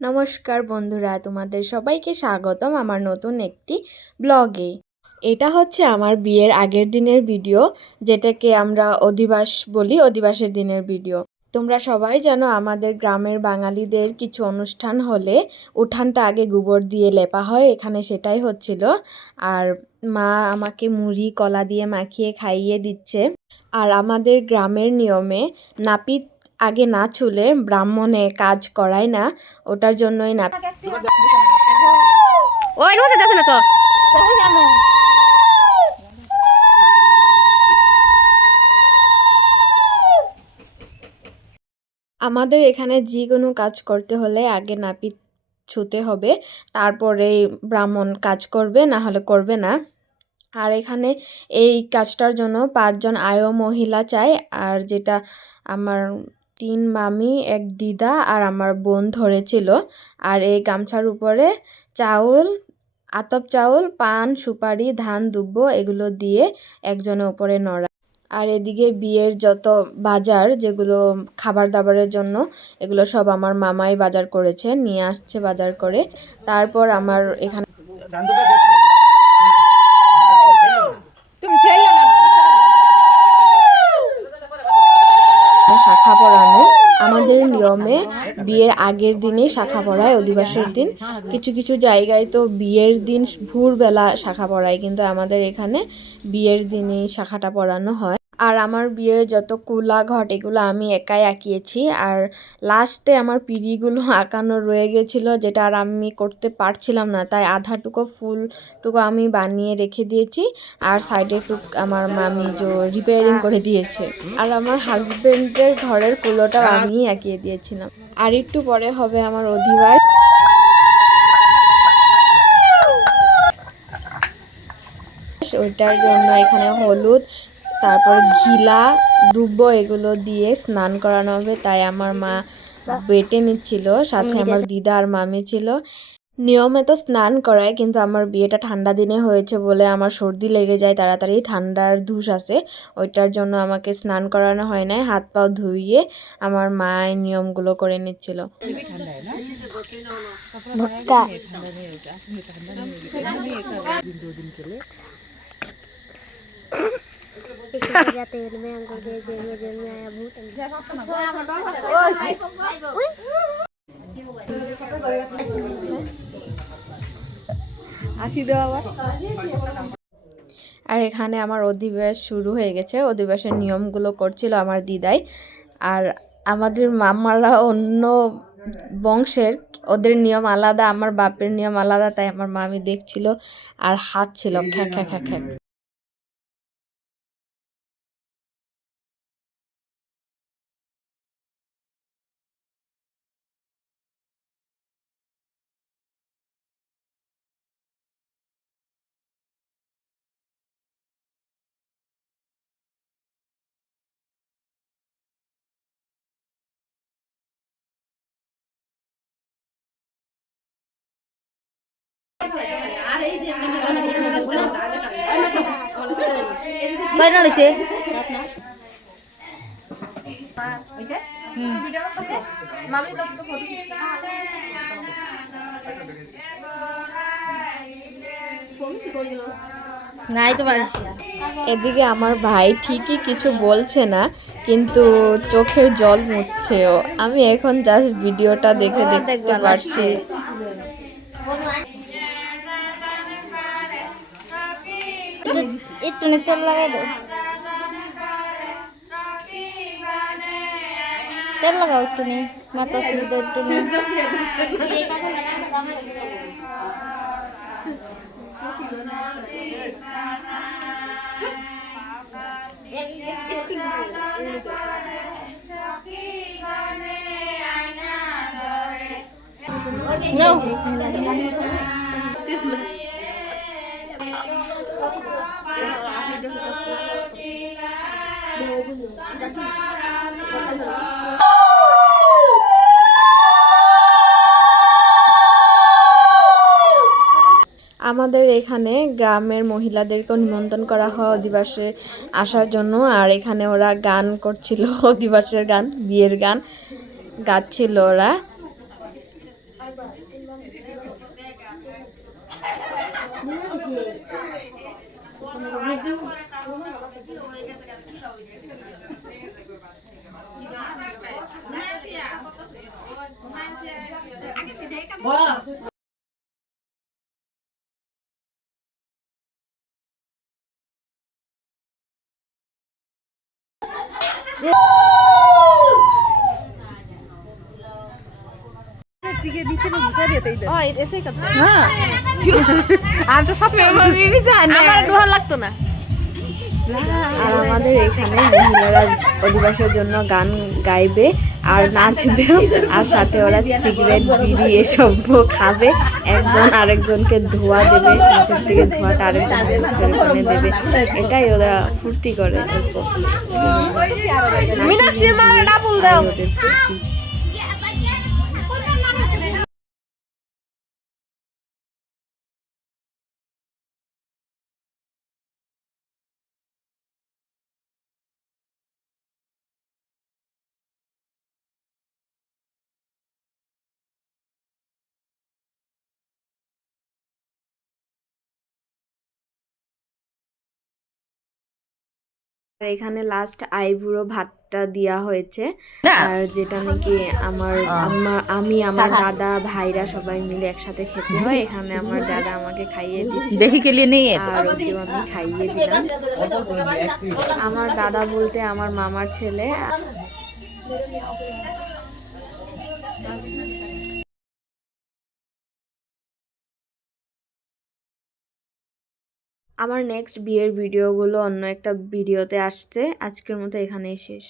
নমস্কার বন্ধুরা, তোমাদের সবাইকে স্বাগতম আমার নতুন একটি ব্লগে। এটা হচ্ছে আমার বিয়ের আগের দিনের ভিডিও, যেটাকে আমরা অধিবাস বলি, অধিবাসের দিনের ভিডিও। তোমরা সবাই জানো আমাদের গ্রামের বাঙালিদের কিছু অনুষ্ঠান হলে উঠানটা আগে গোবর দিয়ে লেপা হয়, এখানে সেটাই হচ্ছিল। আর মা আমাকে মুড়ি কলা দিয়ে মাখিয়ে খাইয়ে দিচ্ছে। আর আমাদের গ্রামের নিয়মে নাপিত আগে না ছুলে ব্রাহ্মণে কাজ করায় না, ওটার জন্যই না। আমাদের এখানে যে কোনো কাজ করতে হলে আগে নাপিত ছুতে হবে, তারপরে ব্রাহ্মণ কাজ করবে, না হলে করবে না। আর এখানে এই কাজটার জন্য 5 জন আয়া মহিলা চাই। আর যেটা আমার 3 মামি, এক দিদা আর আমার বোন ধরেছিল। আর এই গামছার উপরে চাউল, আতপ চাউল, পান, সুপারি, ধান, দুব্ব এগুলো দিয়ে একজনের উপরে নড়া। আর এদিকে বিয়ের যত বাজার, যেগুলো খাবার দাবারের জন্য, এগুলো সব আমার মামাই বাজার করেছে, নিয়ে আসছে বাজার করে। তারপর আমার এখানে শাখা পরানো। আমাদের নিয়মে বিয়ের আগের দিনেই শাখা পড়ায়, অধিবাসের দিন। কিছু কিছু জায়গায় তো বিয়ের দিন ভোরবেলা শাখা পড়ায়, কিন্তু আমাদের এখানে বিয়ের দিনেই শাখাটা পরানো হয়। আর আমার বিয়ের যত কুলা ঘট এগুলো আমি একাই আঁকিয়েছি। আর লাস্টে আমার পিঁড়িগুলো আঁকানো রয়ে গেছিলো, যেটা আর আমি করতে পারছিলাম না, তাই আধাটুকু ফুলটুকু আমি বানিয়ে রেখে দিয়েছি। আর সাইডের টুক আমার মামি রিপেয়ারিং করে দিয়েছে। আর আমার হাজবেন্ডের ঘরের কুলোটাও আমি আঁকিয়ে দিয়েছিলাম। আর একটু পরে হবে আমার অধিবাস। ওইটার জন্য এখানে হলুদ, তারপর ঘিলা, দুব্ব এগুলো দিয়ে স্নান করানো হবে, তাই আমার মা বেটে নিচ্ছিল, সাথে আমার দিদা আর মামি ছিল। নিয়মে তো স্নান করায়, কিন্তু আমার বিয়েটা ঠান্ডা দিনে হয়েছে বলে আমার সর্দি লেগে যায় তাড়াতাড়ি, ঠান্ডার ধুস আছে, ওইটার জন্য আমাকে স্নান করানো হয় নাই। হাত পাও ধুইয়ে আমার মা নিয়মগুলো করে নিচ্ছিল। तेल में अंकुर के जेल में आया भूत। আর এখানে আমার অধিবাস শুরু হয়ে গেছে, অধিবাসের নিয়মগুলো করছিল আমার দিদাই। আর আমাদের মামারা অন্য বংশের, ওদের নিয়ম আলাদা, আমার বাপের নিয়ম আলাদা, তাই আমার মামি দেখছিল আর হাত ছিল খ্যাক খ্যাক খ্যাক খ্যাক। এদিকে আমার ভাই ঠিকই কিছু বলছে না, কিন্তু চোখের জল মুছছে ও। আমি এখন জাস্ট ভিডিওটা দেখে দেখতে পাচ্ছি। একটু তেল লাগাই দাও, তেল লাগাও একটু নি, মাথা সুবিধা একটু নি। No. আমাদের এখানে গ্রামের মহিলাদেরকেও নিমন্ত্রণ করা হয় অধিবাসে আসার জন্য। আর এখানে ওরা গান করছিল, অধিবাসের গান, বিয়ের গান গাচ্ছিল ওরা। লাগতো না। আর আমাদের এখানে মহিলারা অধিবাসের জন্য গান গাইবে আর নাচবেও, আর সাথে ওরা সিগারেট বিড়ি এসব খাবে। একজন আরেকজনকে ধোঁয়া দেবে, মুখের থেকে ধোঁয়াটা আরেকজন মুখের ওখানে দেবে। এটাই ওরা ফুর্তি করে। ওদের ফুর্তি। আর এখানে লাস্ট আইবুড়ো ভাতটা দেওয়া হয়েছে, আর যেটা নাকি আমি আমার দাদা ভাইরা সবাই মিলে একসাথে খেতে হয়। এখানে আমার দাদা আমাকে খাইয়ে দিচ্ছে, দেখি के लिए नहीं है আর ওকেও আমি খাইয়ে দিলাম। আমার দাদা বলতে আমার মামার ছেলে। আমার নেক্সট বিয়ের ভিডিওগুলো অন্য একটা ভিডিওতে আসছে। আজকের মতো এখানেই শেষ।